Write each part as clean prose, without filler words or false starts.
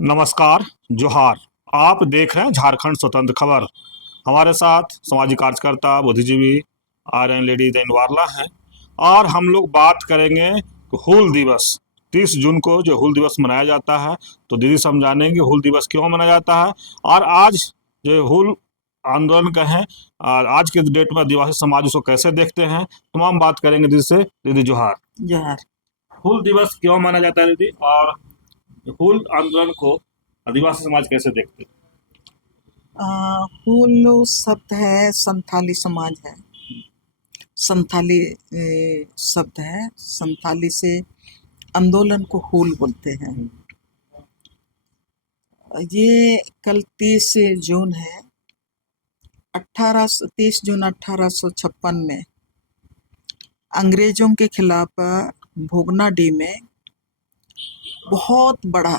नमस्कार। जोहार। आप देख रहे हैं झारखंड स्वतंत्र खबर। हमारे साथ सामाजिक कार्यकर्ता बुद्धिजीवी आर्यन लेडी देनवारला हैं और हम लोग बात करेंगे कि हूल दिवस 30 जून को जो हूल दिवस मनाया जाता है। तो दीदी समझानेंगे हूल दिवस क्यों मनाया जाता है और आज जो हूल आंदोलन का है और आज के डेट में आदिवासी समाज उसको कैसे देखते हैं, तमाम बात करेंगे दीदी से। दीदी जोहार। जोहार। हूल दिवस क्यों माना जाता है दीदी, और हूल आंदोलन को आदिवासी समाज कैसे देखते हैं? हूल शब्द है, संथाली समाज है। संथाली शब्द है, संथाली से आंदोलन को हूल बोलते हैं। ये कल 30 जून है। 30 जून 1856 में अंग्रेजों के खिलाफ भोगनाडीह में बहुत बड़ा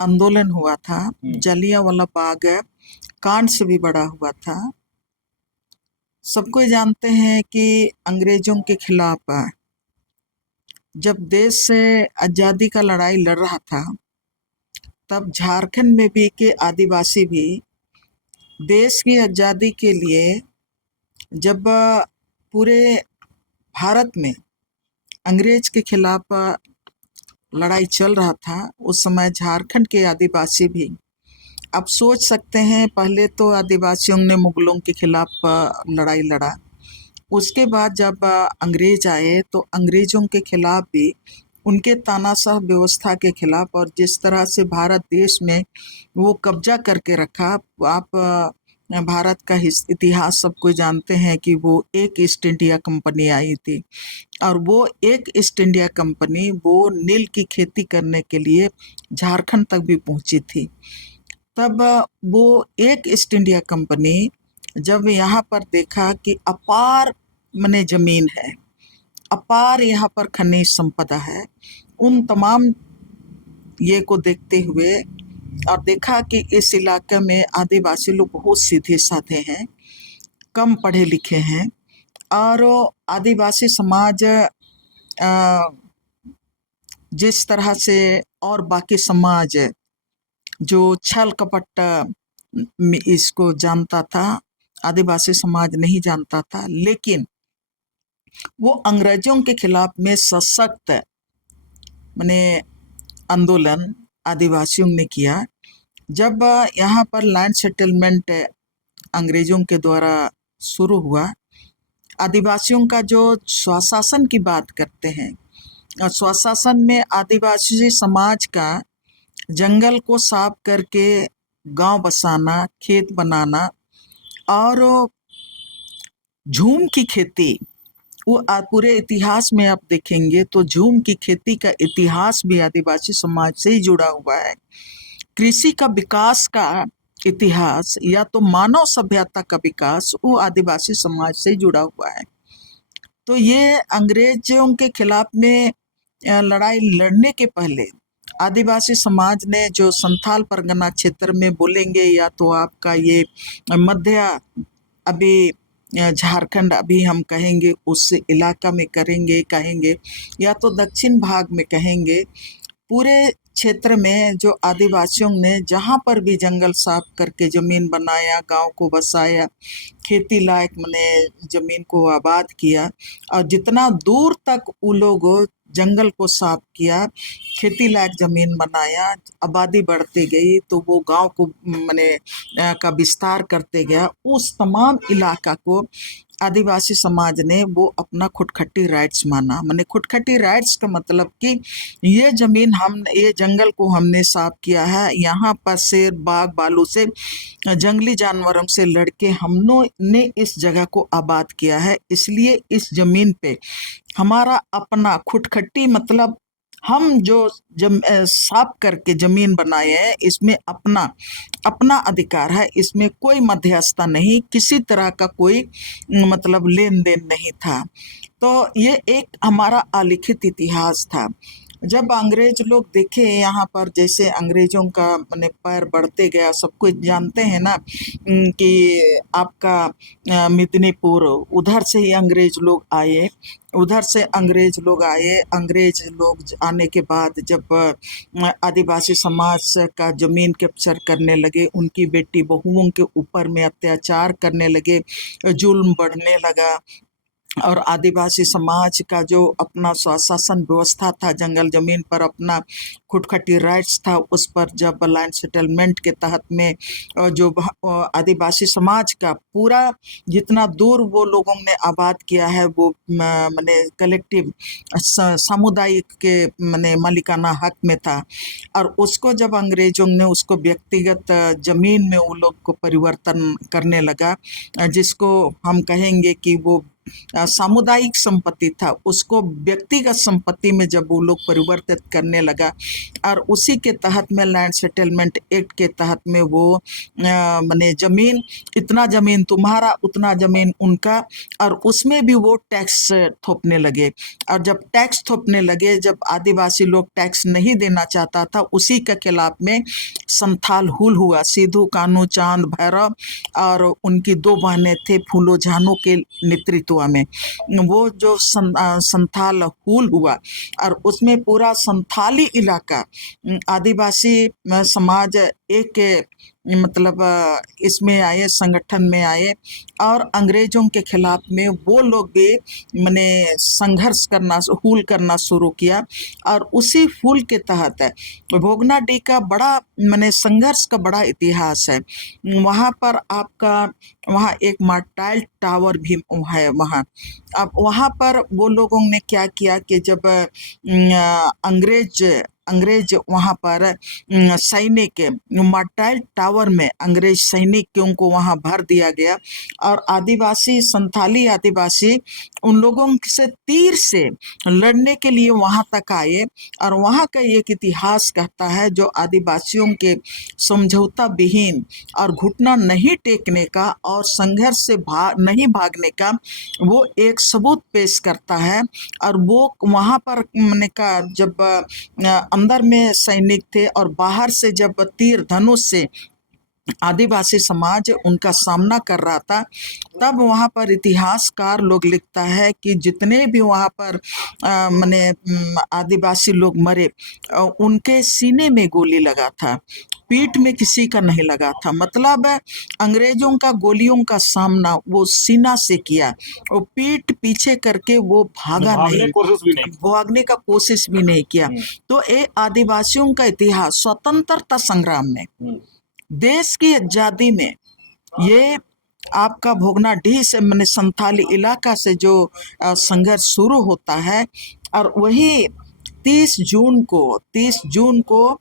आंदोलन हुआ था। जलियांवाला बाग कांड से भी बड़ा हुआ था। सबको जानते हैं कि अंग्रेजों के खिलाफ जब देश से आज़ादी का लड़ाई लड़ रहा था, तब झारखंड में भी के आदिवासी भी देश की आज़ादी के लिए, जब पूरे भारत में अंग्रेज के खिलाफ लड़ाई चल रहा था, उस समय झारखंड के आदिवासी भी, आप सोच सकते हैं, पहले तो आदिवासियों ने मुगलों के खिलाफ लड़ाई लड़ा। उसके बाद जब अंग्रेज आए तो अंग्रेजों के खिलाफ भी, उनके तानाशाह व्यवस्था के खिलाफ, और जिस तरह से भारत देश में वो कब्जा करके रखा। आप भारत का इतिहास सबको जानते हैं कि वो एक ईस्ट इंडिया कंपनी आई थी, और वो एक ईस्ट इंडिया कंपनी वो नील की खेती करने के लिए झारखंड तक भी पहुंची थी। तब वो एक ईस्ट इंडिया कंपनी जब यहाँ पर देखा कि अपार मने जमीन है, अपार यहाँ पर खनिज संपदा है, उन तमाम ये को देखते हुए और देखा कि इस इलाके में आदिवासी लोग बहुत सीधे साधे हैं, कम पढ़े लिखे हैं, और आदिवासी समाज जिस तरह से और बाकी समाज जो छल कपट इसको जानता था, आदिवासी समाज नहीं जानता था। लेकिन वो अंग्रेजों के खिलाफ में सशक्त माने आंदोलन आदिवासियों ने किया। जब यहाँ पर लैंड सेटलमेंट अंग्रेजों के द्वारा शुरू हुआ, आदिवासियों का जो स्वशासन की बात करते हैं, और स्वशासन में आदिवासी समाज का जंगल को साफ करके गांव बसाना, खेत बनाना, और झूम की खेती, वो पूरे इतिहास में आप देखेंगे तो झूम की खेती का इतिहास भी आदिवासी समाज से ही जुड़ा हुआ है। कृषि का विकास का इतिहास या तो मानव सभ्यता का विकास वो आदिवासी समाज से ही जुड़ा हुआ है। तो ये अंग्रेजों के खिलाफ में लड़ाई लड़ने के पहले आदिवासी समाज ने, जो संथाल परगना क्षेत्र में बोलेंगे, या तो आपका ये मध्य अभी झारखंड अभी हम कहेंगे उस इलाका में कहेंगे, या तो दक्षिण भाग में कहेंगे, पूरे क्षेत्र में जो आदिवासियों ने जहाँ पर भी जंगल साफ करके ज़मीन बनाया, गांव को बसाया, खेती लायक मने ज़मीन को आबाद किया, और जितना दूर तक वो लोग जंगल को साफ किया, खेती लायक ज़मीन बनाया, आबादी बढ़ती गई, तो वो गांव को मने का विस्तार करते गया। उस तमाम इलाका को आदिवासी समाज ने वो अपना खुदखट्टी राइट्स माना। माने खुदखट्टी राइट्स का मतलब कि ये ज़मीन ये जंगल को हमने साफ किया है, यहाँ पर शेर बाघ भालू से, जंगली जानवरों से लड़के हमने इस जगह को आबाद किया है, इसलिए इस ज़मीन पे हमारा अपना खुदखट्टी, मतलब हम जो साफ करके ज़मीन बनाए हैं, इसमें अपना अपना अधिकार है, इसमें कोई मध्यस्थता नहीं, किसी तरह का कोई मतलब लेन देन नहीं था। तो ये एक हमारा अलिखित इतिहास था। जब अंग्रेज लोग देखे यहाँ पर, जैसे अंग्रेजों का मैंने पैर बढ़ते गया, सब कुछ जानते हैं ना, कि आपका मिदनीपुर, उधर से ही अंग्रेज लोग आए, उधर से अंग्रेज लोग आए। अंग्रेज लोग आने के बाद जब आदिवासी समाज का जमीन कैप्चर करने लगे, उनकी बेटी बहुओं के ऊपर में अत्याचार करने लगे, जुल्म बढ़ने लगा, और आदिवासी समाज का जो अपना स्वशासन व्यवस्था था, जंगल जमीन पर अपना खुटखटी राइट्स था, उस पर जब लैंड सेटलमेंट के तहत में जो आदिवासी समाज का पूरा जितना दूर वो लोगों ने आबाद किया है, वो माने कलेक्टिव सामुदायिक के माने मालिकाना हक में था। और उसको जब अंग्रेजों ने उसको व्यक्तिगत जमीन में वो लोग को परिवर्तन करने लगा, जिसको हम कहेंगे कि वो सामुदायिक संपत्ति था, उसको व्यक्तिगत संपत्ति में जब वो लोग परिवर्तित करने लगा, और उसी के तहत में लैंड सेटलमेंट एक्ट के तहत में वो माने जमीन, इतना जमीन तुम्हारा उतना जमीन उनका, और उसमें भी वो टैक्स थोपने लगे। और जब टैक्स थोपने लगे, जब आदिवासी लोग टैक्स नहीं देना चाहता था, उसी के खिलाफ में संथाल हुल हुआ। सिद्धू कान्हू चांद भैरव और उनकी दो बहनें थे फूलो झानो के नेतृत्व में, वो जो संथाल हुल हुआ, और उसमें पूरा संथाली इलाका आदिवासी समाज एक मतलब इसमें आए, संगठन में आए, और अंग्रेजों के खिलाफ में वो लोग भी मैंने संघर्ष करना, हुल करना शुरू किया। और उसी हुल के तहत भोगनाडीह का बड़ा मैंने संघर्ष का बड़ा इतिहास है। वहाँ पर आपका वहाँ एक मार्टाइल टावर भी है वहाँ। अब वहाँ पर वो लोगों ने क्या किया कि जब अंग्रेज वहाँ पर सैनिक, मार्टाइल टावर में अंग्रेज सैनिकों को वहाँ भर दिया गया, और आदिवासी संथाली आदिवासी उन लोगों से तीर से लड़ने के लिए वहाँ तक आए। और वहाँ का एक इतिहास कहता है, जो आदिवासियों के समझौता विहीन और घुटना नहीं टेकने का और संघर्ष से नहीं भागने का वो एक सबूत पेश करता है। और वो वहाँ पर मैंने कहा, जब अंदर में सैनिक थे और बाहर से जब तीर धनुष से आदिवासी समाज उनका सामना कर रहा था, तब वहाँ पर इतिहासकार लोग लिखता है कि जितने भी वहाँ पर माने आदिवासी लोग मरे, उनके सीने में गोली लगा था, पीठ में किसी का नहीं लगा था। मतलब अंग्रेजों का गोलियों का सामना वो सीना से किया, वो पीठ पीछे करके वो भागा नहीं, भागने का कोशिश भी नहीं किया। तो ये आदिवासियों का इतिहास स्वतंत्रता संग्राम में, देश की आजादी में, ये आपका भोगनाडीह से मैंने संथाली इलाका से जो संघर्ष शुरू होता है, और वही 30 जून को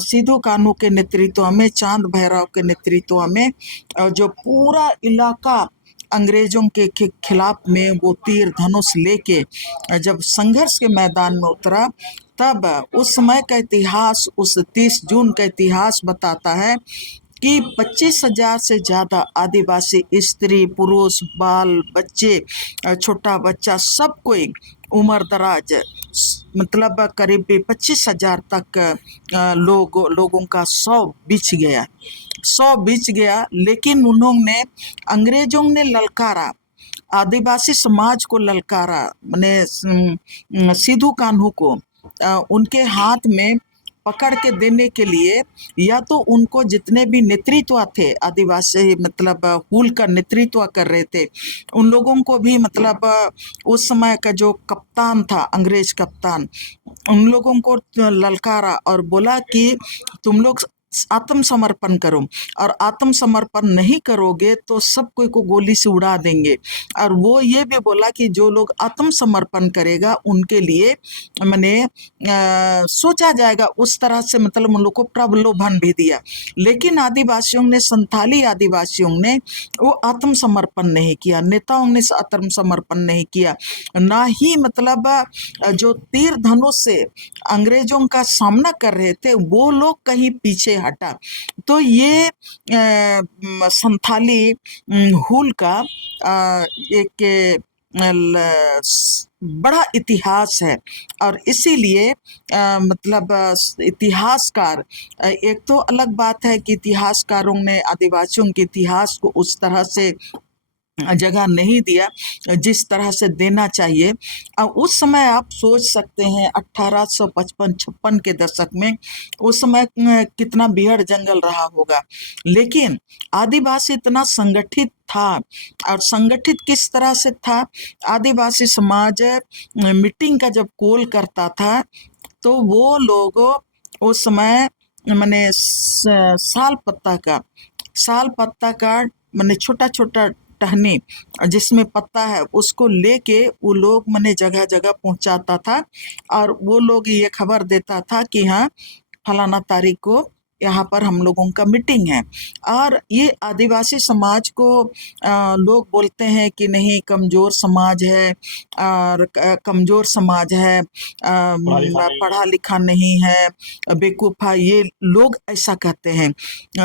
सिद्धू कान्हू के नेतृत्व में, चांद भैरव के नेतृत्व में जो पूरा इलाका अंग्रेजों के खिलाफ में वो तीर धनुष लेके जब संघर्ष के मैदान में उतरा, तब उस समय का इतिहास, उस 30 जून का इतिहास बताता है कि 25,000 से ज़्यादा आदिवासी स्त्री पुरुष बाल बच्चे, छोटा बच्चा, सब कोई उम्र दराज, मतलब करीब 25,000 तक लोगों का शव बिछ गया। लेकिन उन्होंने, अंग्रेजों ने ललकारा, आदिवासी समाज को ललकारा, मैंने सिद्धू कान्हू को उनके हाथ में पकड़ के देने के लिए, या तो उनको जितने भी नेतृत्व थे आदिवासी, मतलब हुल का नेतृत्व कर रहे थे, उन लोगों को भी, मतलब उस समय का जो कप्तान था, अंग्रेज कप्तान, उन लोगों को ललकारा और बोला कि तुम लोग आत्मसमर्पण करो, और आत्मसमर्पण नहीं करोगे तो सब कोई को गोली से उड़ा देंगे। और वो ये भी बोला कि जो लोग आत्मसमर्पण करेगा उनके लिए मैंने सोचा जाएगा, उस तरह से मतलब उन लोग को प्रलोभन भी दिया। लेकिन आदिवासियों ने, संथाली आदिवासियों ने वो आत्मसमर्पण नहीं किया, नेताओं ने आत्मसमर्पण नहीं किया, ना ही मतलब जो तीर धनुष से अंग्रेजों का सामना कर रहे थे वो लोग कहीं पीछे हटा। तो ये संथाली हुल का एक बड़ा इतिहास है। और इसीलिए मतलब इतिहासकार, एक तो अलग बात है कि इतिहासकारों ने आदिवासियों के इतिहास को उस तरह से जगह नहीं दिया जिस तरह से देना चाहिए। उस समय आप सोच सकते हैं 1855-56 के दशक में उस समय कितना बीहड़ जंगल रहा होगा, लेकिन आदिवासी इतना संगठित था। और संगठित किस तरह से था? आदिवासी समाज मीटिंग का जब कॉल करता था तो वो लोग उस समय मैंने साल पत्ता का मैंने छोटा छोटा टहनी जिसमें पत्ता है उसको लेके वो लोग मैंने जगह जगह पहुंचाता था। और वो लोग ये खबर देता था कि हाँ फलाना तारीख को यहाँ पर हम लोगों का मीटिंग है। और ये आदिवासी समाज को लोग बोलते हैं कि नहीं कमज़ोर समाज है और कमज़ोर समाज है, पढ़ा लिखा नहीं है, बेवकूफ़ है, ये लोग ऐसा कहते हैं।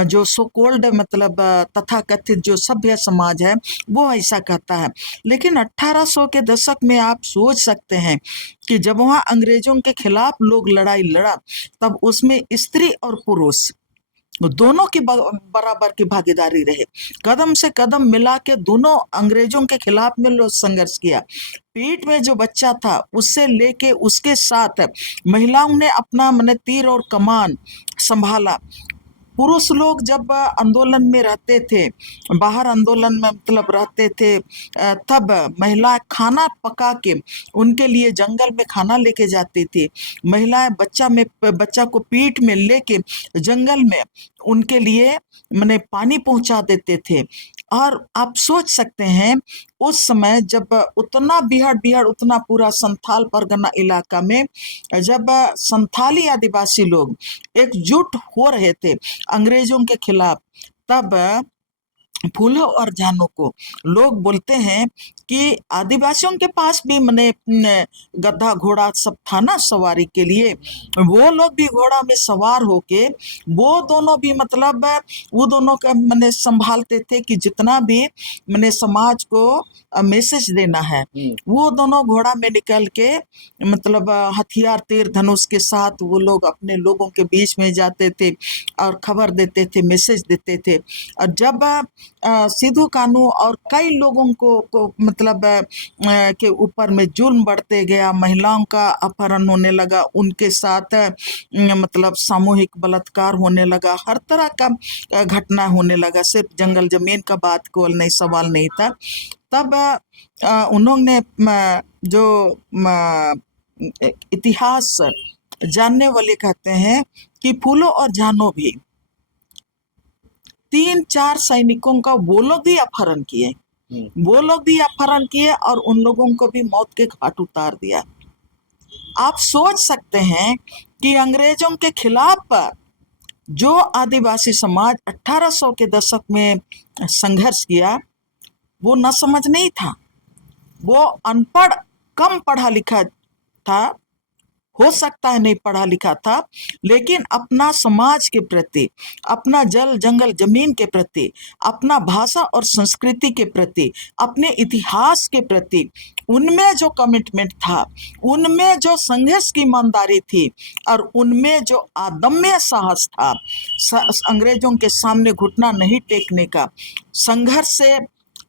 जो सो कोल्ड मतलब तथाकथित जो सभ्य समाज है वो ऐसा कहता है। लेकिन 1800 के दशक में आप सोच सकते हैं कि जब वहाँ अंग्रेजों के खिलाफ लोग लड़ाई लड़ा तब उसमें स्त्री और पुरुष दोनों की बराबर की भागीदारी रहे। कदम से कदम मिला के दोनों अंग्रेजों के खिलाफ में लोग संघर्ष किया। पेट में जो बच्चा था उससे लेके उसके साथ महिलाओं ने अपना माने तीर और कमान संभाला। पुरुष लोग जब आंदोलन में रहते थे, बाहर आंदोलन में मतलब रहते थे, तब महिला खाना पका के उनके लिए जंगल में खाना लेके जाती थी। महिलाएं बच्चा को पीठ में लेके जंगल में उनके लिए मैंने पानी पहुंचा देते थे। और आप सोच सकते हैं उस समय जब उतना बिहाड़ उतना पूरा संथाल परगना इलाका में जब संथाली आदिवासी लोग एकजुट हो रहे थे अंग्रेजों के खिलाफ, तब फूलों और जानों को लोग बोलते हैं कि आदिवासियों के पास भी मने गधा घोड़ा सब था ना सवारी के लिए, वो लोग भी घोड़ा में सवार होके वो दोनों भी मतलब वो दोनों का मने संभालते थे कि जितना भी मने समाज को मैसेज देना है वो दोनों घोड़ा में निकल के मतलब हथियार तीर धनुष के साथ वो लोग अपने लोगों के बीच में जाते थे और खबर देते थे, मैसेज देते थे। और जब सिद्धू कानू और कई लोगों को मतलब के ऊपर में जुल्म बढ़ते गया, महिलाओं का अपहरण होने लगा, उनके साथ मतलब सामूहिक बलात्कार होने लगा, हर तरह का घटना होने लगा, सिर्फ जंगल जमीन का बात को नहीं सवाल नहीं था। तब उन्होंने जो इतिहास जानने वाले कहते हैं कि फूलों और जानों भी 3-4 सैनिकों का वो लोग भी अपहरण किए और उन लोगों को भी मौत के घाट उतार दिया। आप सोच सकते हैं कि अंग्रेजों के खिलाफ जो आदिवासी समाज 1800 के दशक में संघर्ष किया वो न समझ नहीं था, वो अनपढ़ कम पढ़ा लिखा था, हो सकता है नहीं पढ़ा लिखा था, लेकिन अपना समाज के प्रति, अपना जल जंगल जमीन के प्रति, अपना भाषा और संस्कृति के प्रति, अपने इतिहास के प्रति उनमें जो कमिटमेंट था, उनमें जो संघर्ष की ईमानदारी थी और उनमें जो अदम्य साहस था, अंग्रेजों के सामने घुटना नहीं टेकने का, संघर्ष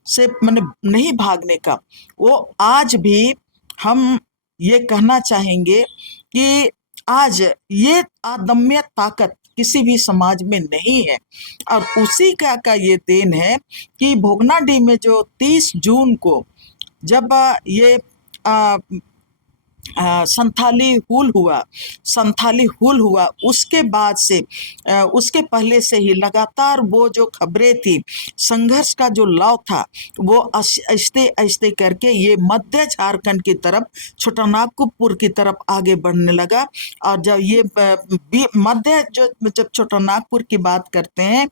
से मैंने नहीं भागने का, वो आज भी हम ये कहना चाहेंगे कि आज ये अदम्य ताकत किसी भी समाज में नहीं है। और उसी का ये देन है कि भोगनाडीह में जो 30 जून को जब ये संथाली हुल हुआ उसके बाद से उसके पहले से ही लगातार वो जो खबरें थी, संघर्ष का जो लाव था, वो ऐसे करके ये मध्य झारखंड की तरफ छोटानागपुर की तरफ आगे बढ़ने लगा। और जब ये मध्य जब छोटानागपुर की बात करते हैं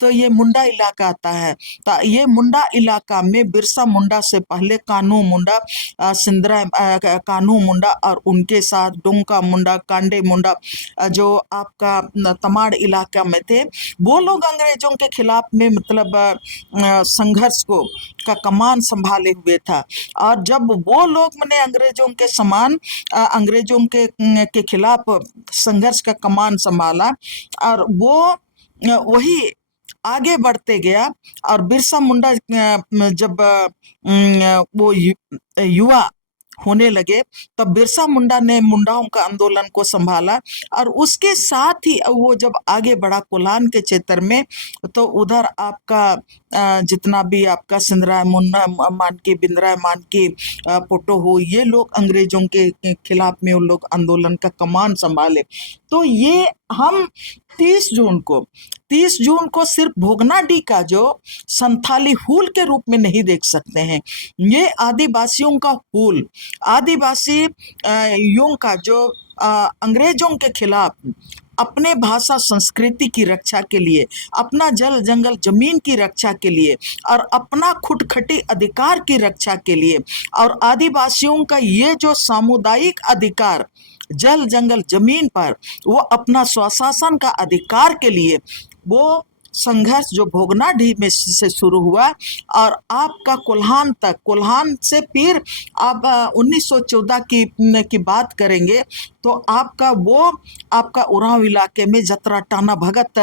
तो ये मुंडा इलाका आता है। तो ये मुंडा इलाका में बिरसा मुंडा से पहले कान्हू मुंडा, कान्हू मुंडा और उनके साथ डोंका मुंडा, कांडे मुंडा, जो आपका तमाड़ इलाका में थे, वो लोग अंग्रेजों के खिलाफ में मतलब संघर्ष को का कमान संभाले हुए था। और जब वो लोग मैंने अंग्रेजों के समान अंग्रेजों के खिलाफ संघर्ष का कमान संभाला, और वो वही आगे बढ़ते गया। और बिरसा मुंडा जब वो युवा होने लगे, तब बिरसा मुंडा ने मुंडाओं का आंदोलन को संभाला। और उसके साथ ही वो जब आगे बढ़ा कोलान के क्षेत्र में, तो उधर आपका जितना भी आपका सिंधराय मुन्ना मानकी, बिंद्राय मानकी, पोटो हो, ये लोग अंग्रेजों के खिलाफ में उन लोग आंदोलन का कमान संभाले। तो ये हम 30 जून को सिर्फ भोगनाडीह का जो संथाली हुल के रूप में नहीं देख सकते हैं। ये आदिवासियों का हुल, आदिवासी यों का जो अंग्रेजों के खिलाफ अपने भाषा संस्कृति की रक्षा के लिए, अपना जल जंगल जमीन की रक्षा के लिए, और अपना खुटखटी अधिकार की रक्षा के लिए, और आदिवासियों का ये जो सामुदायिक अधिकार जल जंगल जमीन पर, वो अपना स्वशासन का अधिकार के लिए, वो संघर्ष जो भोगनाडीह में से शुरू हुआ और आपका कोल्हान तक, कोल्हान से फिर आप 1914 की बात करेंगे तो आपका वो आपका उरांव इलाके में जतरा टाना भगत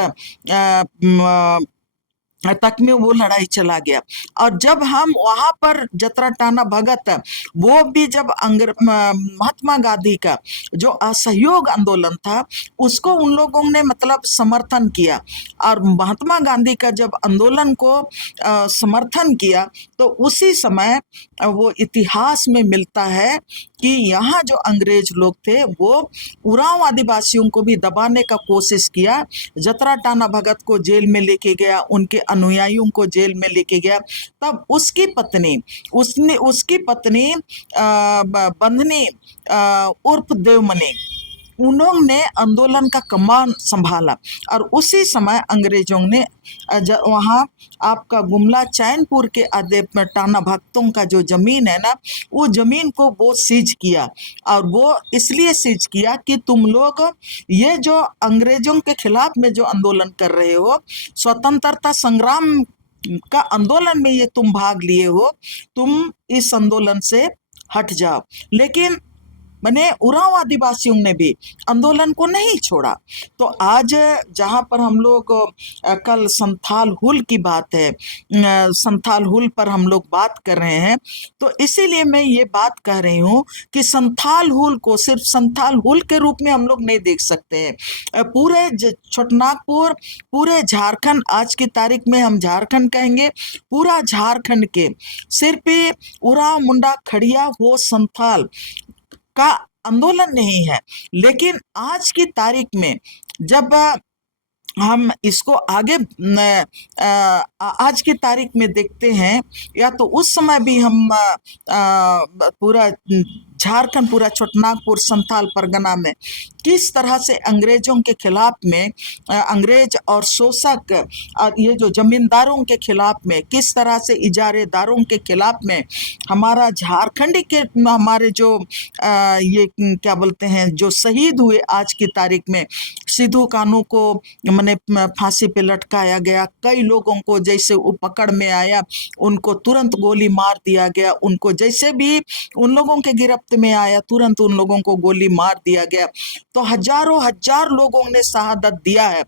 तक में वो लड़ाई चला गया। और जब हम वहां पर जतरा टाना भगत, वो भी जब महात्मा गांधी का जो असहयोग आंदोलन था, उसको उन लोगों ने मतलब समर्थन किया। और महात्मा गांधी का जब आंदोलन को समर्थन किया, तो उसी समय वो इतिहास में मिलता है कि यहाँ जो अंग्रेज लोग थे, वो उरांव आदिवासियों को भी दबाने का कोशिश किया। जतरा टाना भगत को जेल में लेके गया, उनके अनुयायियों को जेल में लेके गया। तब उसकी पत्नी बंधनी उर्फ देवमणि, उन्होंने आंदोलन का कमान संभाला। और उसी समय अंग्रेजों ने वहाँ आपका गुमला चैनपुर के टाना भक्तों का जो जमीन है ना, वो जमीन को वो सीज किया। और वो इसलिए सीज किया कि तुम लोग ये जो अंग्रेजों के खिलाफ में जो आंदोलन कर रहे हो, स्वतंत्रता संग्राम का आंदोलन में ये तुम भाग लिए हो, तुम इस आंदोलन से हट जाओ। लेकिन मैंने उरांव आदिवासियों ने भी आंदोलन को नहीं छोड़ा। तो आज जहाँ पर हम लोग कल संथाल हुल की बात है, संथाल हुल पर हम लोग बात कर रहे हैं, तो इसीलिए मैं ये बात कह रही हूँ कि संथाल हुल को सिर्फ संथाल हुल के रूप में हम लोग नहीं देख सकते हैं। पूरे छोटनागपुर, पूरे झारखंड, आज की तारीख में हम झारखंड कहेंगे, पूरा झारखंड के सिर्फ उरांव मुंडा खड़िया हो संथाल का आंदोलन नहीं है। लेकिन आज की तारीख में जब हम इसको आगे आज की तारीख में देखते हैं, या तो उस समय भी हम पूरा झारखंड, पूरा छोटनागपुर संथाल परगना में किस तरह से अंग्रेजों के खिलाफ में, अंग्रेज और शोषक और ये जो जमींदारों के खिलाफ में, किस तरह से इजारेदारों के खिलाफ में हमारा झारखंडी के हमारे जो ये क्या बोलते हैं, जो शहीद हुए आज की तारीख में, सिद्धू कान्हू को मैंने फांसी पे लटकाया गया। कई लोगों को जैसे वो पकड़ में आया, उनको तुरंत गोली मार दिया गया। उनको जैसे भी उन लोगों के गिरफ्त में आया, तुरंत उन लोगों को गोली मार दिया गया। तो हजारों हजार लोगों ने शहादत दिया है।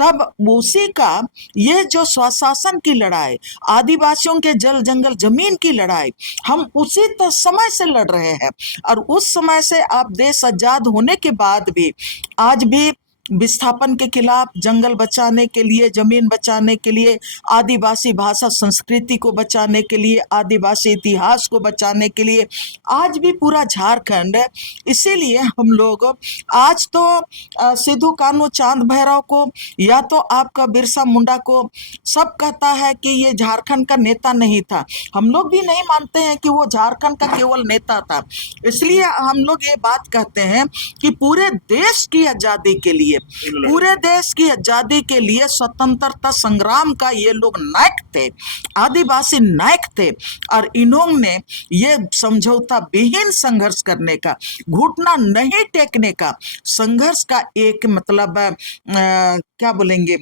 तब उसी का ये जो स्वशासन की लड़ाई, आदिवासियों के जल जंगल जमीन की लड़ाई, हम उसी समय से लड़ रहे हैं। और उस समय से आप देश आजाद होने के बाद भी आज भी विस्थापन के खिलाफ, जंगल बचाने के लिए, जमीन बचाने के लिए, आदिवासी भाषा संस्कृति को बचाने के लिए, आदिवासी इतिहास को बचाने के लिए आज भी पूरा झारखंड। इसीलिए हम लोग आज तो सिद्धू कान्हू, चांद भैरव को, या तो आपका बिरसा मुंडा को सब कहता है कि ये झारखंड का नेता नहीं था। हम लोग भी नहीं मानते हैं कि वो झारखंड का केवल नेता था। इसलिए हम लोग ये बात कहते हैं कि पूरे देश की आज़ादी के लिए लिए, पूरे देश की आजादी के लिए, स्वतंत्रता संग्राम का ये लोग नायक थे, आदिवासी नायक थे। और इन्होंने ये समझौता विहीन संघर्ष करने का, घुटना नहीं टेकने का, संघर्ष का एक मतलब क्या बोलेंगे,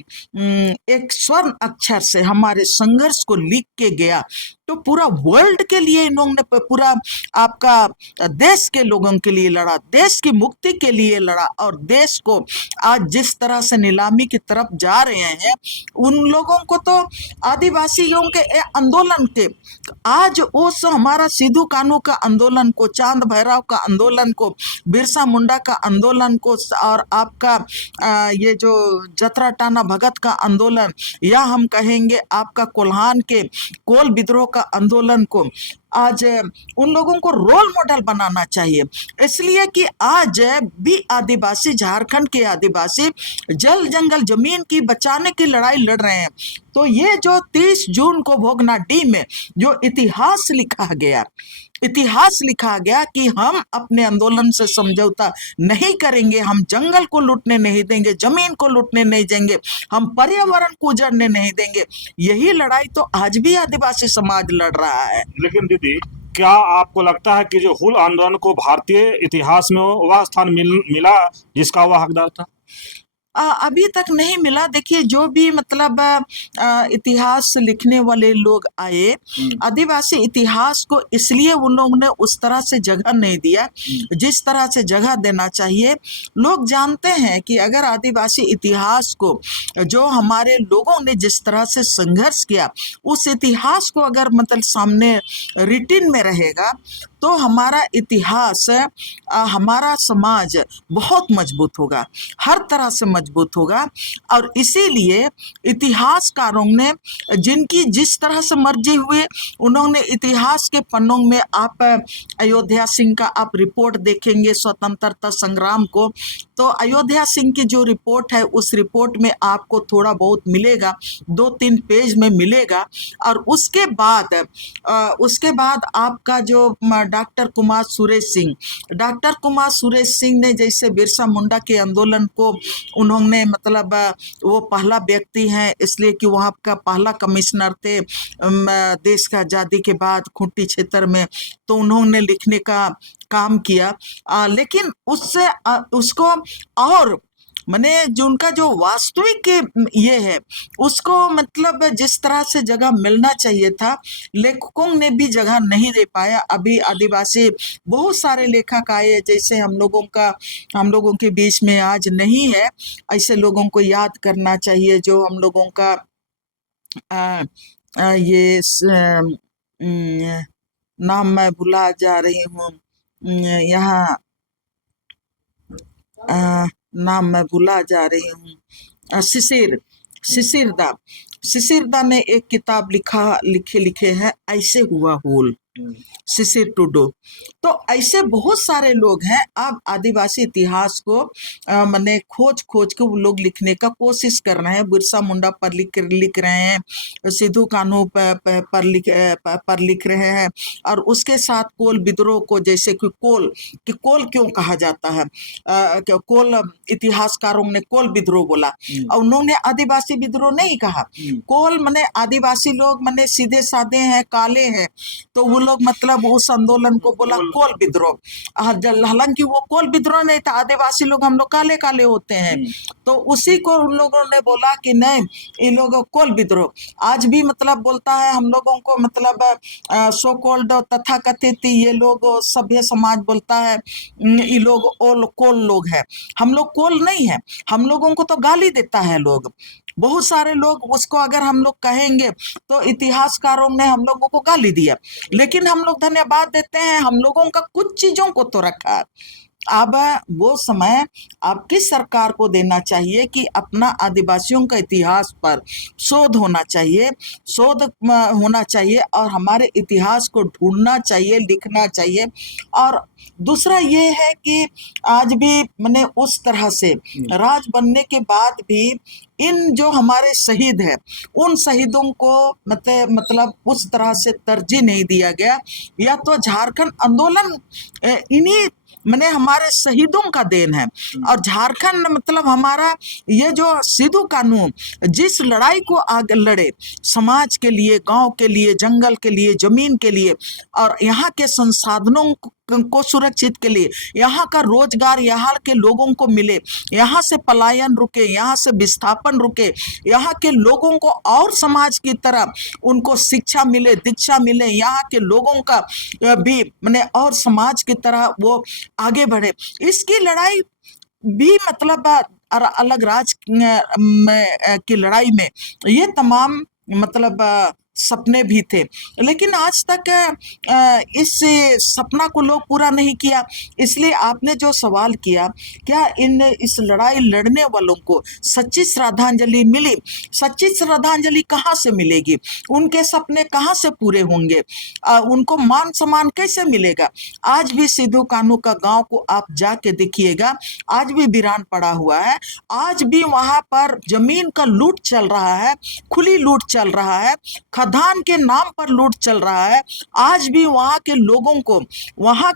एक स्वर्ण अक्षर से हमारे संघर्ष को लिख के गया। तो पूरा वर्ल्ड के लिए इन्होंने, पूरा आपका देश के लोगों के लिए लड़ा, देश की मुक्ति के लिए लड़ा। और देश को आज जिस तरह से नीलामी की तरफ जा रहे हैं, उन लोगों को तो आदिवासियों के आंदोलन के, आज उस हमारा सिद्धू कान्हू का आंदोलन को, चांद भैरव का आंदोलन को, बिरसा मुंडा का आंदोलन को, और आपका ये जो जतरा टाना भगत का आंदोलन, या हम कहेंगे आपका कोल्हान के कोल विद्रोह का आंदोलन को, आज उन लोगों को रोल मॉडल बनाना चाहिए। इसलिए कि आज भी आदिवासी, झारखंड के आदिवासी जल जंगल जमीन की बचाने की लड़ाई लड़ रहे हैं। तो ये जो 30 जून को भोगनाडीह में जो इतिहास लिखा गया कि हम अपने आंदोलन से समझौता नहीं करेंगे, हम जंगल को लूटने नहीं देंगे, जमीन को लूटने नहीं देंगे, हम पर्यावरण को उजड़ने नहीं देंगे, यही लड़ाई तो आज भी आदिवासी समाज लड़ रहा है। लेकिन दीदी, क्या आपको लगता है कि जो हुल आंदोलन को भारतीय इतिहास में वह स्थान मिला जिसका वह हकदार था? अभी तक नहीं मिला। देखिए, जो भी मतलब इतिहास लिखने वाले लोग आए, आदिवासी इतिहास को इसलिए उन लोगों ने उस तरह से जगह नहीं दिया जिस तरह से जगह देना चाहिए। लोग जानते हैं कि अगर आदिवासी इतिहास को, जो हमारे लोगों ने जिस तरह से संघर्ष किया, उस इतिहास को अगर मतलब सामने रिटिन में रहेगा तो हमारा इतिहास, हमारा समाज बहुत मजबूत होगा, हर तरह से मजबूत होगा। और इसीलिए इतिहासकारों ने जिनकी जिस तरह से मर्जी हुए, उन्होंने इतिहास के पन्नों में, आप अयोध्या सिंह का आप रिपोर्ट देखेंगे स्वतंत्रता संग्राम को, तो अयोध्या सिंह की जो रिपोर्ट है, उस रिपोर्ट में आपको थोड़ा बहुत मिलेगा, 2-3 पेज में मिलेगा। और उसके बाद आपका जो डॉक्टर कुमार सुरेश सिंह ने, जैसे बिरसा मुंडा के आंदोलन को उन्होंने मतलब, वो पहला व्यक्ति हैं इसलिए कि वहाँ का पहला कमिश्नर थे देश का आज़ादी के बाद खूंटी क्षेत्र में, तो उन्होंने लिखने का काम किया। लेकिन उससे उसको और मैंने जो उनका जो वास्तविक ये है, उसको मतलब जिस तरह से जगह मिलना चाहिए था, लेखकों ने भी जगह नहीं दे पाया। अभी आदिवासी बहुत सारे लेखक आए, जैसे हम लोगों के बीच में आज नहीं है, ऐसे लोगों को याद करना चाहिए जो हम लोगों का ये नाम मैं भुला जा रही हूँ, यहाँ नाम मैं भुला जा रही हूँ, शिशिरदा ने एक किताब लिखे हैं, ऐसे हुआ होल, शिशिर टुडू। तो ऐसे बहुत सारे लोग हैं। अब आदिवासी इतिहास को मैंने खोज के वो लोग लिखने का कोशिश कर रहे हैं। बिरसा मुंडा पर लिख रहे हैं, सिद्धू कान्हू पर लिख रहे हैं, और उसके साथ कोल विद्रोह को, जैसे कि कोल क्यों कहा जाता है, कोल इतिहासकारों ने कोल विद्रोह बोला, और उन्होंने आदिवासी विद्रोह नहीं कहा। कोल माने आदिवासी लोग माने सीधे साधे हैं, काले हैं, तो वो लोग मतलब उस आंदोलन को बोला कोल विद्रोह। हालांकि वो कोल विद्रोह नहीं था, आदिवासी लोग हम लोग काले काले होते हैं, तो उसी को उन लोगों ने बोला कि नहीं, ये लोग कोल विद्रोह। आज भी मतलब बोलता है हम लोगों को, मतलब सो कॉल्ड तथाकथित ये लोग सभ्य समाज बोलता है ये लोग कोल लोग हैं। हम लोग कोल नहीं है, हम लोगों को तो गाली देता है लोग, बहुत सारे लोग उसको अगर हम लोग कहेंगे तो इतिहासकारों ने हम लोगों को गाली दिया, लेकिन हम लोग धन्यवाद देते हैं, हम लोगों का कुछ चीजों को तो रखा। अब वो समय आपकी सरकार को देना चाहिए कि अपना आदिवासियों का इतिहास पर शोध होना चाहिए और हमारे इतिहास को ढूंढना चाहिए, लिखना चाहिए। और दूसरा ये है कि आज भी मैंने उस तरह से राज बनने के बाद भी इन जो हमारे शहीद हैं, उन शहीदों को मतलब उस तरह से तरजीह नहीं दिया गया। या तो झारखंड आंदोलन इन्हीं मैंने हमारे शहीदों का देन है। और झारखंड मतलब हमारा ये जो सिद्धू कानू जिस लड़ाई को आगे लड़े, समाज के लिए, गांव के लिए, जंगल के लिए, जमीन के लिए और यहाँ के संसाधनों को सुरक्षित के लिए, यहाँ का रोजगार यहाँ के लोगों को मिले, यहाँ से पलायन रुके, यहाँ से विस्थापन रुके, यहाँ के लोगों को और समाज की तरह उनको शिक्षा मिले, दीक्षा मिले, यहाँ के लोगों का भी मैंने और समाज की तरह वो आगे बढ़े। इसकी लड़ाई भी मतलब अलग की लड़ाई में ये तमाम मतलब सपने भी थे, लेकिन आज तक इस सपना को लोग पूरा नहीं किया। इसलिए आपने जो सवाल किया, क्या इस लड़ाई लड़ने वालों को सच्ची श्रद्धांजलि मिली? सच्ची श्रद्धांजलि कहाँ से मिलेगी? उनके सपने कहाँ से पूरे होंगे? उनको मान सम्मान कैसे मिलेगा? आज भी सिद्धू कानू का गांव को आप जाके देखिएगा, आज भी वीरान पड़ा हुआ है। आज भी वहां पर जमीन का लूट चल रहा है, खुली लूट चल रहा है, खदान के नाम पर लूट चल रहा है। आज भी वहां के लोगों को, वहां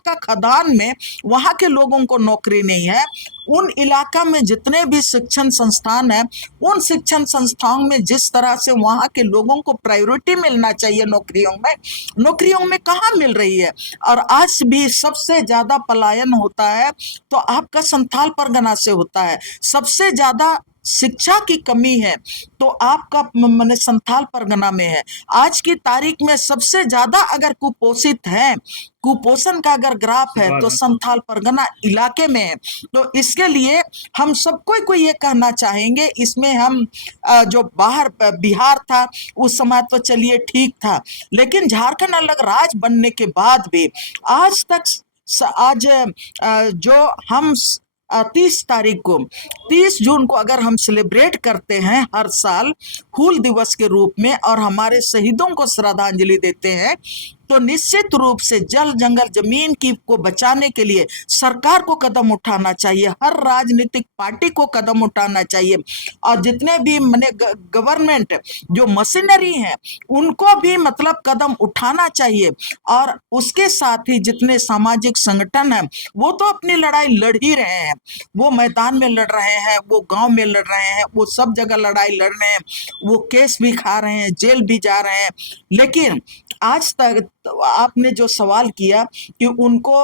का खदान में वहां के लोगों को नौकरी नहीं है। उन इलाका में जितने भी शिक्षण संस्थान है, उन शिक्षण संस्थाओं में जिस तरह से वहां के लोगों को प्रायोरिटी मिलना चाहिए नौकरियों में कहाँ मिल रही है? और आज भी सबसे ज्यादा पलायन होता है तो आपका संथाल परगना से होता है। सबसे ज्यादा शिक्षा की कमी है तो आपका मैंने संथाल परगना में है। आज की तारीख में सबसे ज्यादा अगर कुपोषित है, कुपोषण का अगर ग्राफ है तो संथाल परगना इलाके में है। तो इसके लिए हम सबको को ये कहना चाहेंगे, इसमें हम जो बाहर बिहार था उस समय तो चलिए ठीक था, लेकिन झारखंड अलग राज्य बनने के बाद भी आज तक आज जो हम 30 जून को अगर हम सेलिब्रेट करते हैं हर साल हूल दिवस के रूप में और हमारे शहीदों को श्रद्धांजलि देते हैं, तो निश्चित रूप से जल जंगल जमीन की को बचाने के लिए सरकार को कदम उठाना चाहिए, हर राजनीतिक पार्टी को कदम उठाना चाहिए और जितने भी मैंने गवर्नमेंट जो मशीनरी है उनको भी मतलब कदम उठाना चाहिए। और उसके साथ ही जितने सामाजिक संगठन हैं वो तो अपनी लड़ाई लड़ ही रहे हैं, वो मैदान में लड़ रहे हैं, वो गांव में लड़ रहे हैं, वो सब जगह लड़ाई लड़ रहे हैं, वो केस भी खा रहे हैं, जेल भी जा रहे हैं। लेकिन आज तक आपने जो सवाल किया कि उनको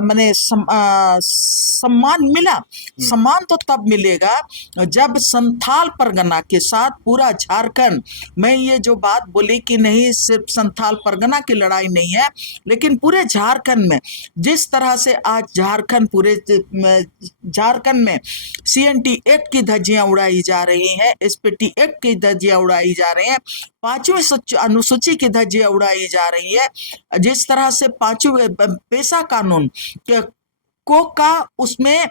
मैंने सम्मान मिला, सम्मान तो तब मिलेगा जब संथाल परगना के साथ पूरा झारखंड, मैं ये जो बात बोली कि नहीं सिर्फ संथाल परगना की लड़ाई नहीं है, लेकिन पूरे झारखंड में जिस तरह से आज झारखंड पूरे झारखंड में CNT एक्ट की धज्जियां उड़ाई जा रही हैं, SPT एक्ट की धज्जियां उड़ाई जा रही हैं, 5वीं अनुसूची की धज्जियां उड़ाई जा रही है, जिस तरह से 5वीं पेशा कानून का उसमें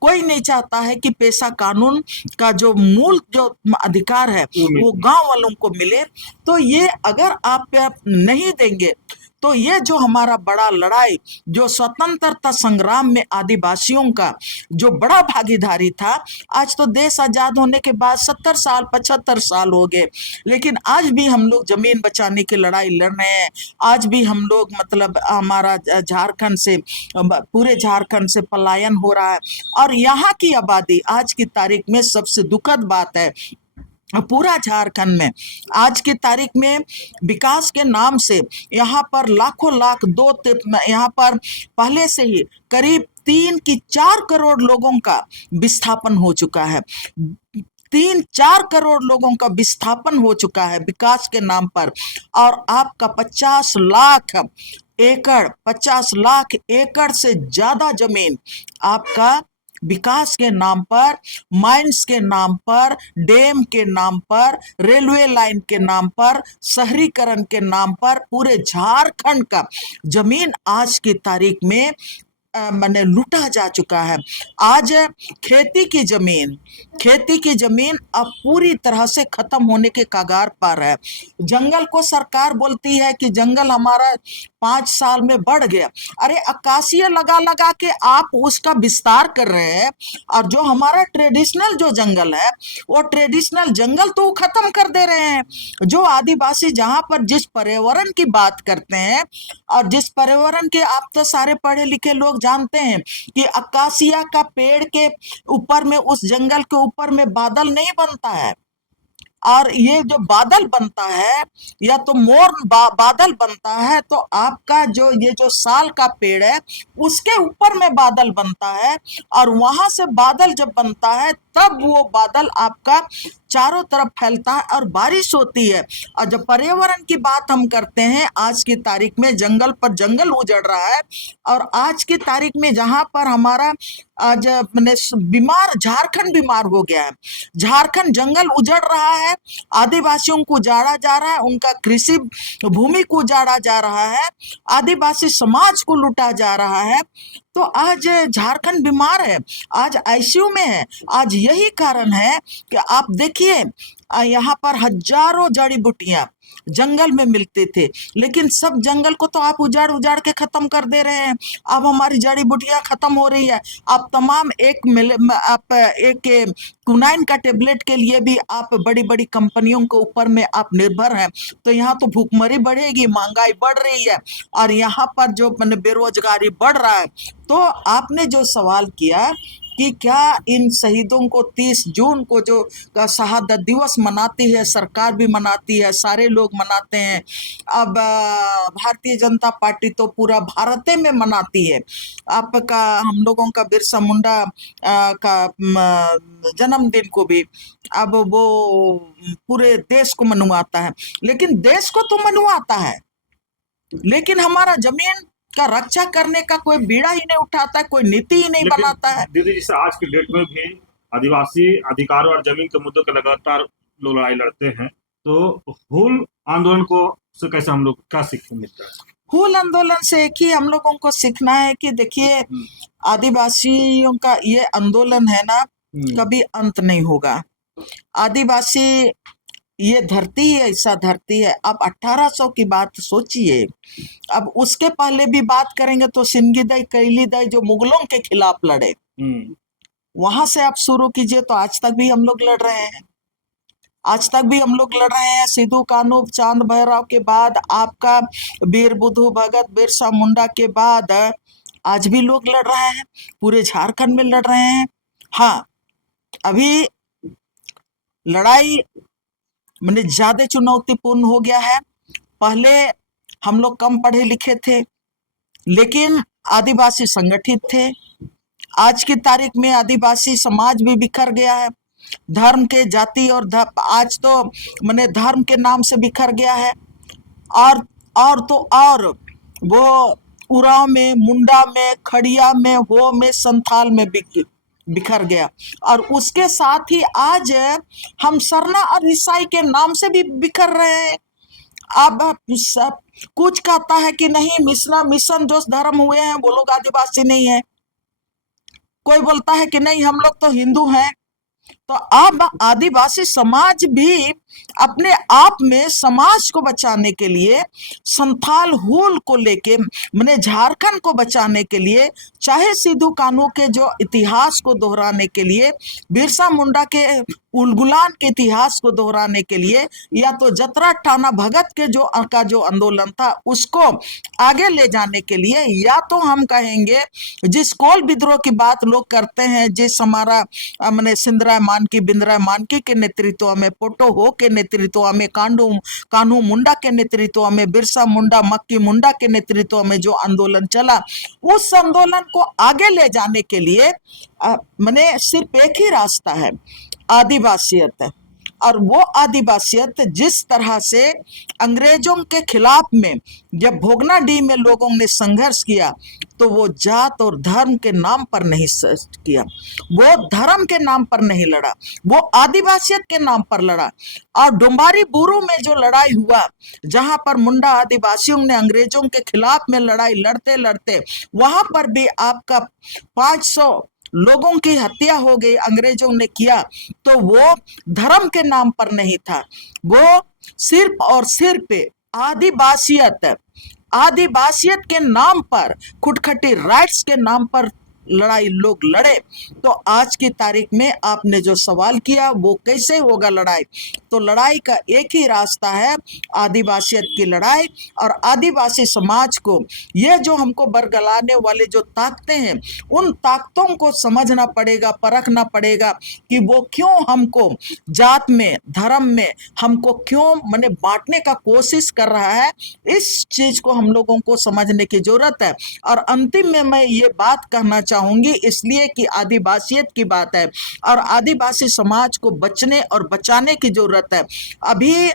कोई नहीं चाहता है कि पेशा कानून का जो मूल जो अधिकार है वो गांव वालों को मिले। तो ये अगर आप नहीं देंगे तो ये जो हमारा बड़ा लड़ाई जो स्वतंत्रता संग्राम में आदिवासियों का जो बड़ा भागीदारी था, आज तो देश आजाद होने के बाद 70 साल 75 साल हो गए, लेकिन आज भी हम लोग जमीन बचाने की लड़ाई लड़ रहे हैं। आज भी हम लोग मतलब हमारा झारखंड से, पूरे झारखंड से पलायन हो रहा है और यहाँ की आबादी आज की तारीख में सबसे दुखद बात है, पूरा झारखंड में आज की तारीख में विकास के नाम से यहाँ पर लाखों लाख यहाँ पर पहले से ही करीब 3 की 4 करोड़ लोगों का विस्थापन हो चुका है। 3-4 करोड़ लोगों का विस्थापन हो चुका है विकास के नाम पर। और आपका 50 लाख एकड़ से ज्यादा जमीन आपका विकास के नाम पर, माइंस के नाम पर, डैम के नाम पर, रेलवे लाइन के नाम पर, शहरीकरण के नाम पर पूरे झारखंड का जमीन आज की तारीख में माने लूटा जा चुका है। आज खेती की जमीन अब पूरी तरह से खत्म होने के कगार पर है। जंगल को सरकार बोलती है कि जंगल हमारा 5 साल में बढ़ गया। अरे अकासिया लगा लगा के आप उसका विस्तार कर रहे हैं, और जो हमारा ट्रेडिशनल जो जंगल है वो ट्रेडिशनल जंगल तो खत्म कर दे रहे हैं। जो आदिवासी जहां पर जिस पर्यावरण की बात करते हैं, और जिस पर्यावरण के आप तो सारे पढ़े लिखे लोग जानते हैं कि अकासिया का पेड़ के ऊपर में, उस जंगल के ऊपर में बादल नहीं बनता है, और ये जो बादल बनता है या तो बादल बनता है, तो आपका जो ये जो साल का पेड़ है उसके ऊपर में बादल बनता है, और वहां से बादल जब बनता है तब वो बादल आपका चारों तरफ फैलता है और बारिश होती है। और जब पर्यावरण की बात हम करते हैं, आज की तारीख में जंगल पर जंगल उजड़ रहा है, और आज की तारीख में जहां पर हमारा आज मैंने झारखंड बीमार हो गया है। झारखंड जंगल उजड़ रहा है, आदिवासियों को उजाड़ा जा रहा है, उनका कृषि भूमि को उजाड़ा जा रहा है, आदिवासी समाज को लूटा जा रहा है। तो आज झारखंड बीमार है, आज आईसीयू में है। आज यही कारण है कि आप देखिए यहाँ पर हजारों जड़ी बूटियां जंगल में मिलते थे, लेकिन सब जंगल को तो आप उजाड़ उजाड़ के खत्म कर दे रहे हैं। अब हमारी जड़ी बूटियां खत्म हो रही है। आप तमाम आप एक कुनाइन का टेबलेट के लिए भी आप बड़ी बड़ी कंपनियों के ऊपर में आप निर्भर हैं। तो यहाँ तो भूखमरी बढ़ेगी, महंगाई बढ़ रही है, और यहाँ पर जो मैंने बेरोजगारी बढ़ रहा है। तो आपने जो सवाल किया कि क्या इन शहीदों को 30 जून को जो शहादत दिवस मनाती है, सरकार भी मनाती है, सारे लोग मनाते हैं। अब भारतीय जनता पार्टी तो पूरा भारत में मनाती है। आपका हम लोगों का बिरसा मुंडा का जन्मदिन को भी अब वो पूरे देश को मनवाता है, लेकिन देश को तो मनवाता है, लेकिन हमारा जमीन का रक्षा करने का कोई बीड़ा ही नहीं उठाता है, कोई नीति ही नहीं बनाता है। दीदी, जैसे आज की डेट में भी आदिवासी अधिकारों और जमीन के मुद्दों के लगातार लोग लड़ाई लड़ते हैं, तो हूल आंदोलन को से कैसे हम लोग क्या सीख मिलता है? हूल आंदोलन से एक ही हम लोगों को सीखना है कि देखिए, आदिवासियों का ये आंदोलन है ना, कभी अंत नहीं होगा। आदिवासी ये धरती ही ऐसा धरती है। अब 1800 की बात सोचिए, अब उसके पहले भी बात करेंगे तो सिंगिदाई कैलीदाई जो मुगलों के खिलाफ लड़े, वहां से आप शुरू कीजिए तो आज तक भी हम लोग लड़ रहे हैं। आज तक भी हम लोग लड़ रहे हैं। सिद्धू कान्हू चांद भैरव के बाद, आपका वीर बुद्धू भगत बिरसा मुंडा के बाद आज भी लोग लड़ रहे हैं, पूरे झारखंड में लड़ रहे हैं। हाँ, अभी लड़ाई मैंने ज्यादा चुनौतीपूर्ण हो गया है। पहले हम लोग कम पढ़े लिखे थे, लेकिन आदिवासी संगठित थे। आज की तारीख में आदिवासी समाज भी बिखर गया है, धर्म के, जाति और आज तो मैंने धर्म के नाम से बिखर गया है। और वो उरांव में, मुंडा में, खड़िया में, हो में, संथाल में बिखर गया। और उसके साथ ही आज हम सरना और ईसाई के नाम से भी बिखर रहे हैं। अब कुछ कहता है कि नहीं, मिशन जो धर्म हुए हैं वो लोग आदिवासी नहीं है। कोई बोलता है कि नहीं, हम लोग तो हिंदू हैं। तो अब आदिवासी समाज भी अपने आप में समाज को बचाने के लिए, संथाल हूल को लेके, मैंने झारखंड को बचाने के लिए, चाहे सिद्धू कान्हू के जो इतिहास को दोहराने के लिए, बिरसा मुंडा के उलगुलान के इतिहास को दोहराने के लिए, या तो जतरा टाना भगत के जो आंदोलन था उसको आगे ले जाने के लिए, या तो हम कहेंगे जिस कोल विद्रोह की बात लोग करते हैं, जिस हमारा मैंने सिंदरा मानकी, बिंद्रा मानकी के नेतृत्व में, पोटो हो के नेतृत्व में, कान्हू मुंडा के नेतृत्व में, बिरसा मुंडा मक्की मुंडा के नेतृत्व में जो आंदोलन चला, उस आंदोलन को आगे ले जाने के लिए मैंने सिर्फ एक ही रास्ता है, आदिवासियत है। और वो आदिवासियत जिस तरह से अंग्रेजों के खिलाफ में जब भोगनाडीह में लोगों ने संघर्ष किया तो वो जात और धर्म के नाम पर नहीं किया, वो धर्म के नाम पर नहीं लड़ा, वो आदिवासियत के नाम पर लड़ा। और डुम्बारी बुरू में जो लड़ाई हुआ, जहां पर मुंडा आदिवासियों ने अंग्रेजों के खिलाफ में लड़ाई लड़ते लड़ते वहां पर भी आपका 500 लोगों की हत्या हो गई, अंग्रेजों ने किया। तो वो धर्म के नाम पर नहीं था, वो सिर्फ और सिर्फ आदिवासियत के नाम पर, खुटखटी राइट्स के नाम पर लड़ाई लोग लड़े। तो आज की तारीख में आपने जो सवाल किया वो कैसे होगा लड़ाई, तो लड़ाई का एक ही रास्ता है, आदिवासियत की लड़ाई। और आदिवासी समाज को ये जो हमको बरगलाने वाले जो ताकतें हैं, उन ताकतों को समझना पड़ेगा, परखना पड़ेगा कि वो क्यों हमको जात में, धर्म में हमको क्यों माने बांटने का कोशिश कर रहा है। इस चीज को हम लोगों को समझने की जरूरत है। और अंतिम में मैं ये बात कहना चाहूंगी, इसलिए कि आदिवासियत की बात है और आदिवासी समाज को बचने और बचाने की जरूरत है। अभी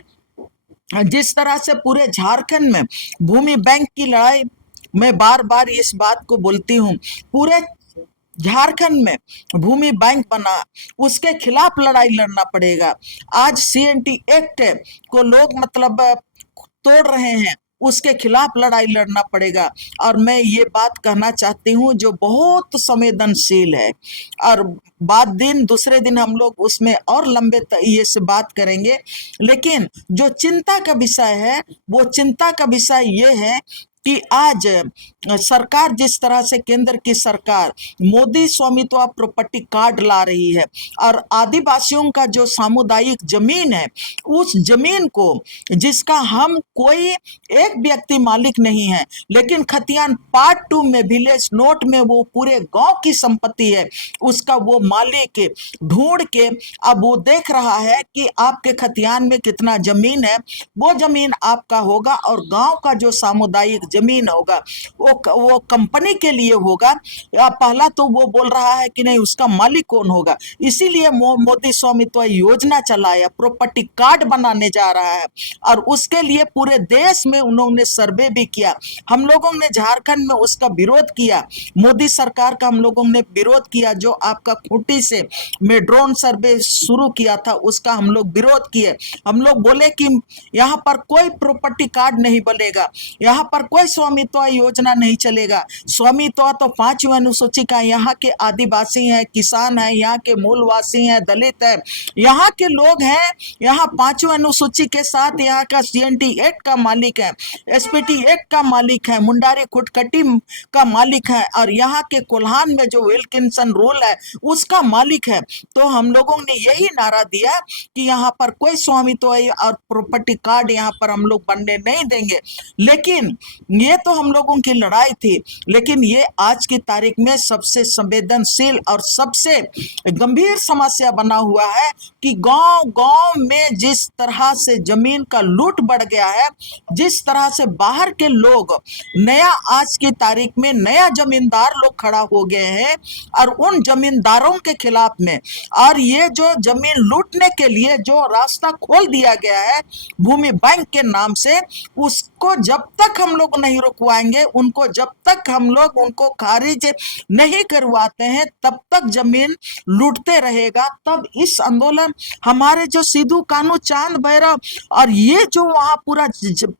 जिस तरह से पूरे झारखंड में भूमि बैंक की लड़ाई, मैं बार बार इस बात को बोलती हूँ, पूरे झारखंड में भूमि बैंक बना, उसके खिलाफ लड़ाई लड़ना पड़ेगा। आज CNT एक्ट को लोग मतलब तोड़ रहे हैं, उसके खिलाफ लड़ाई लड़ना पड़ेगा। और मैं ये बात कहना चाहती हूँ जो बहुत संवेदनशील है, और बाद दिन दूसरे दिन हम लोग उसमें और लंबे ये से बात करेंगे। लेकिन जो चिंता का विषय है, वो चिंता का विषय ये है कि आज सरकार जिस तरह से, केंद्र की सरकार मोदी स्वामित्व प्रॉपर्टी कार्ड ला रही है और आदिवासियों का जो सामुदायिक जमीन है, उस जमीन को जिसका हम कोई एक व्यक्ति मालिक नहीं है, लेकिन खतियान पार्ट 2 में विलेज नोट में वो पूरे गांव की संपत्ति है, उसका वो मालिक ढूंढ के अब वो देख रहा है कि आपके खतियान में कितना जमीन है, वो जमीन आपका होगा और गांव का जो सामुदायिक जमीन होगा वो कंपनी के लिए होगा। या पहला तो वो बोल रहा है कि नहीं, उसका मालिक कौन होगा। इसीलिए मोदी स्वामित्व योजना चलाया, प्रॉपर्टी कार्ड बनाने जा रहा है और उसके लिए पूरे देश में उन्होंने सर्वे भी किया। हम लोगों ने झारखंड में उसका विरोध किया, मोदी सरकार का हम लोगों ने विरोध किया। जो आपका खूंटी से में ड्रोन सर्वे शुरू किया था, उसका हम लोग विरोध किए। हम लोग बोले कि यहाँ पर कोई प्रॉपर्टी कार्ड नहीं बनेगा, यहाँ पर कोई स्वामित्व योजना नहीं चलेगा। स्वामित्व तो 5वीं अनुसूची का, यहाँ के आदिवासी हैं, किसान हैं, यहाँ के मूलवासी हैं, दलित हैं, यहाँ के लोग हैं, यहाँ 5वीं अनुसूची के साथ यहाँ का CNT एक्ट का मालिक है, SPT एक्ट का मालिक है, मुंडारी खुटखटी का मालिक है, और यहाँ के कोल्हान में जो विल्किंसन रूल है उसका मालिक है। तो हम लोगों ने यही नारा दिया कि यहाँ पर कोई स्वामित्व और प्रॉपर्टी कार्ड यहाँ पर हम लोग बनने नहीं देंगे। लेकिन ये तो हम लोगों की लड़ाई थी, लेकिन ये आज की तारीख में सबसे संवेदनशील और सबसे गंभीर समस्या बना हुआ है कि गांव गांव में जिस तरह से जमीन का लूट बढ़ गया है, जिस तरह से बाहर के लोग नया, आज की तारीख में नया जमींदार लोग खड़ा हो गए हैं और उन जमींदारों के खिलाफ में, और ये जो जमीन लूटने के लिए जो रास्ता खोल दिया गया है भूमि बैंक के नाम से, उसको जब तक हम लोग नहीं रुकवाएंगे, उनको जब तक हम लोग उनको खारिज नहीं करवाते हैं, तब तक जमीन लूटते रहेगा। तब इस आंदोलन हमारे जो सिद्धू कान्हू, चांद भैरव और ये जो वहां पूरा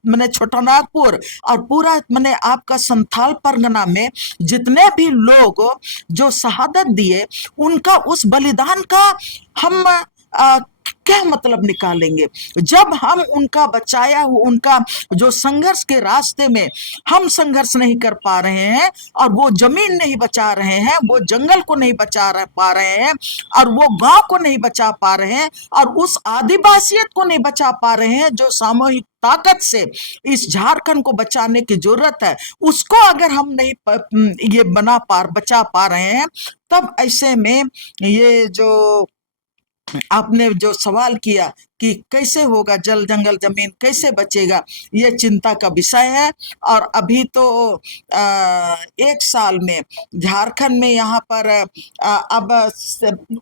मैंने छोटानागपुर और पूरा मैंने आपका संथाल परगना में जितने भी लोग जो शहादत दिए, उनका उस बलिदान का हम क्या मतलब निकालेंगे जब हम उनका बचाया हुआ, उनका जो संघर्ष के रास्ते में हम संघर्ष नहीं कर पा रहे हैं और वो जमीन नहीं बचा रहे हैं, वो जंगल को नहीं पा रहे हैं और वो गांव को नहीं बचा पा रहे हैं और उस आदिवासियत को नहीं बचा पा रहे हैं जो सामूहिक ताकत से इस झारखंड को बचाने की जरूरत है, उसको अगर हम नहीं ये बचा पा रहे हैं, तब ऐसे में ये जो आपने जो सवाल किया कि कैसे होगा, जल जंगल जमीन कैसे बचेगा, ये चिंता का विषय है। और अभी तो एक साल में झारखंड में यहाँ पर अब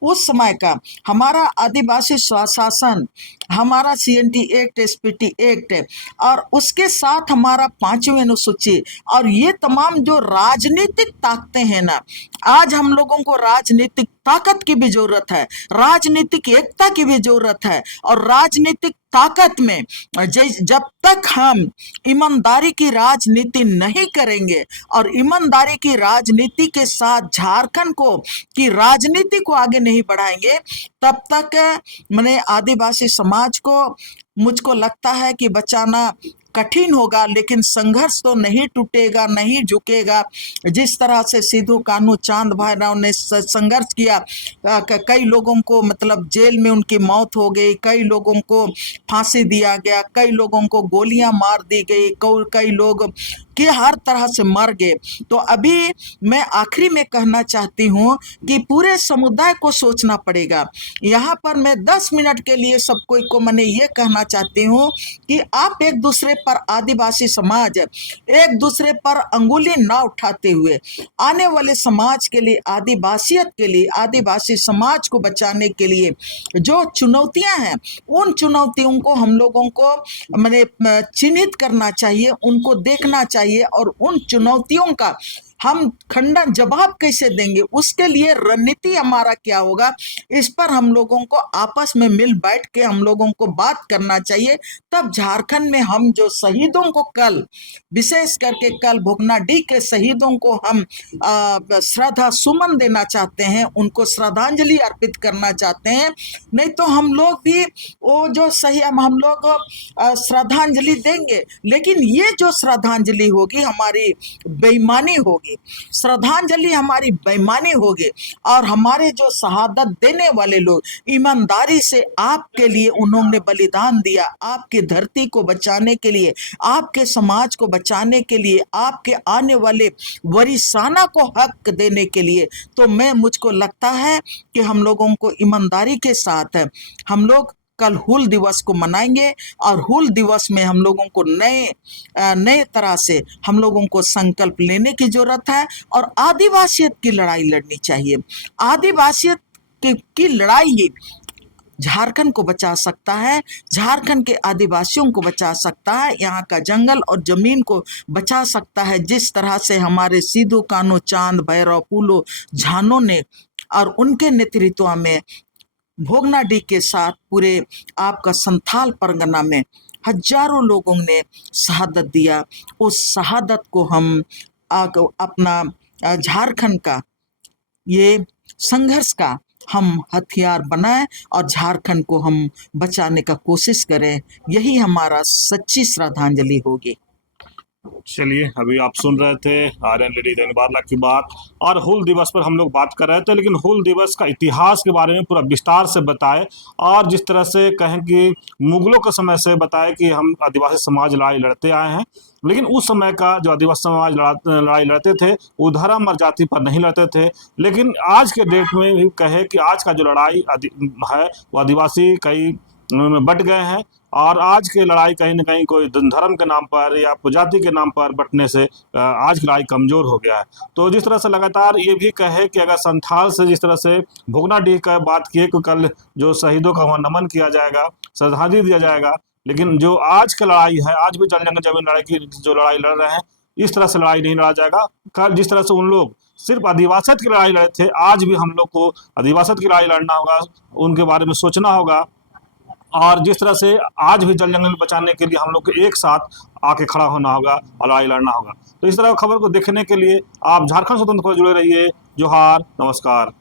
उस समय का हमारा आदिवासी स्वशासन, हमारा CNT एक्ट, SPT एक्ट और उसके साथ हमारा 5वीं अनुसूची और ये तमाम जो राजनीतिक ताकतें हैं ना, आज हम लोगों को राजनीतिक ताकत की भी जरूरत है, राजनीतिक एकता की भी जरूरत है। और राजनीतिक ताकत में जब तक हम ईमानदारी की राजनीति नहीं करेंगे और ईमानदारी की राजनीति के साथ झारखंड को की राजनीति को आगे नहीं बढ़ाएंगे, तब तक मैंने आदिवासी समाज को, मुझको लगता है कि बचाना कठिन होगा। लेकिन संघर्ष तो नहीं टूटेगा, नहीं झुकेगा। जिस तरह से सिद्धू कान्हू चांद भैरव ने संघर्ष किया, कई लोगों को मतलब जेल में उनकी मौत हो गई, कई लोगों को फांसी दिया गया, कई लोगों को गोलियां मार दी गई, कई लोग कि हर तरह से मर गए। तो अभी मैं आखिरी में कहना चाहती हूँ कि पूरे समुदाय को सोचना पड़ेगा। यहाँ पर मैं 10 मिनट के लिए सब कोई को मैंने ये कहना चाहती हूँ कि आप एक दूसरे पर, आदिवासी समाज एक दूसरे पर अंगुली ना उठाते हुए आने वाले समाज के लिए, आदिवासियत के लिए, आदिवासी समाज को बचाने के लिए जो चुनौतियां हैं, उन चुनौतियों को हम लोगों को मैंने चिन्हित करना चाहिए, उनको देखना चाहिए और उन चुनौतियों का हम खंडन जवाब कैसे देंगे, उसके लिए रणनीति हमारा क्या होगा, इस पर हम लोगों को आपस में मिल बैठ के हम लोगों को बात करना चाहिए। तब झारखंड में हम जो शहीदों को कल, विशेष करके कल भोगनाडीह के शहीदों को हम श्रद्धा सुमन देना चाहते हैं, उनको श्रद्धांजलि अर्पित करना चाहते हैं। नहीं तो हम लोग भी वो जो सही हम लोग श्रद्धांजलि देंगे, लेकिन ये जो श्रद्धांजलि होगी हमारी बेईमानी होगी, श्रद्धांजलि हमारी बेईमानी होगी। और हमारे जो शहादत देने वाले लोग ईमानदारी से आपके लिए उन्होंने बलिदान दिया, आपकी धरती को बचाने के लिए, आपके समाज को बचाने के लिए, आपके आने वाले वरिसाना को हक देने के लिए, तो मुझको लगता है कि हम लोगों को ईमानदारी के साथ हम लोग कल हूल दिवस को मनाएंगे। और हूल दिवस में हम लोगों को नए तरह से हम लोगों को संकल्प लेने की जरूरत है और आदिवासियत की लड़ाई लड़नी चाहिए। आदिवासियत की लड़ाई ही झारखंड को बचा सकता है, झारखंड के आदिवासियों को बचा सकता है, यहाँ का जंगल और जमीन को बचा सकता है। जिस तरह से हमारे सिद्धू कान्हू चांद भैरव फूलो झानो ने और उनके नेतृत्व में भोगनाडीह के साथ पूरे आपका संथाल परगना में हजारों लोगों ने शहादत दिया, उस शहादत को हम अपना झारखंड का ये संघर्ष का हम हथियार बनाएं और झारखंड को हम बचाने का कोशिश करें। यही हमारा सच्ची श्रद्धांजलि होगी। चलिए, अभी आप सुन रहे थे आर्यन लेडी दैन वारला की बात, और हूल दिवस पर हम लोग बात कर रहे थे। लेकिन हूल दिवस का इतिहास के बारे में पूरा विस्तार से बताए, और जिस तरह से कहें कि मुगलों के समय से बताए कि हम आदिवासी समाज लड़ाई लड़ते आए हैं, लेकिन उस समय का जो आदिवासी समाज लड़ाई लड़ते थे वो धर्म और जाति पर नहीं लड़ते थे। लेकिन आज के डेट में भी कहे कि आज का जो लड़ाई है वो आदिवासी कई बट गए हैं, और आज की लड़ाई कहीं ना कहीं कोई धर्म के नाम पर या जाति के नाम पर बंटने से आज की लड़ाई कमज़ोर हो गया है। तो जिस तरह से लगातार ये भी कहे कि अगर संथाल से जिस तरह से भोगनाडीह का बात किए कि कल जो शहीदों का वहाँ नमन किया जाएगा, श्रद्धांजलि दिया जाएगा, लेकिन जो आज की लड़ाई है, आज भी जल जंगल जमीन लड़ाई की जो लड़ाई लड़ रहे हैं, इस तरह से लड़ाई नहीं लड़ा जाएगा। कल जिस तरह से उन लोग सिर्फ आदिवासियत की लड़ाई लड़े थे, आज भी हम लोग को आदिवासियत की लड़ाई लड़ना होगा, उनके बारे में सोचना होगा। और जिस तरह से आज भी जल जंगल बचाने के लिए हम लोग को एक साथ आके खड़ा होना होगा और लड़ाई लड़ना होगा। तो इस तरह खबर को देखने के लिए आप झारखंड स्वतंत्र खबर जुड़े रहिए। जोहार, नमस्कार।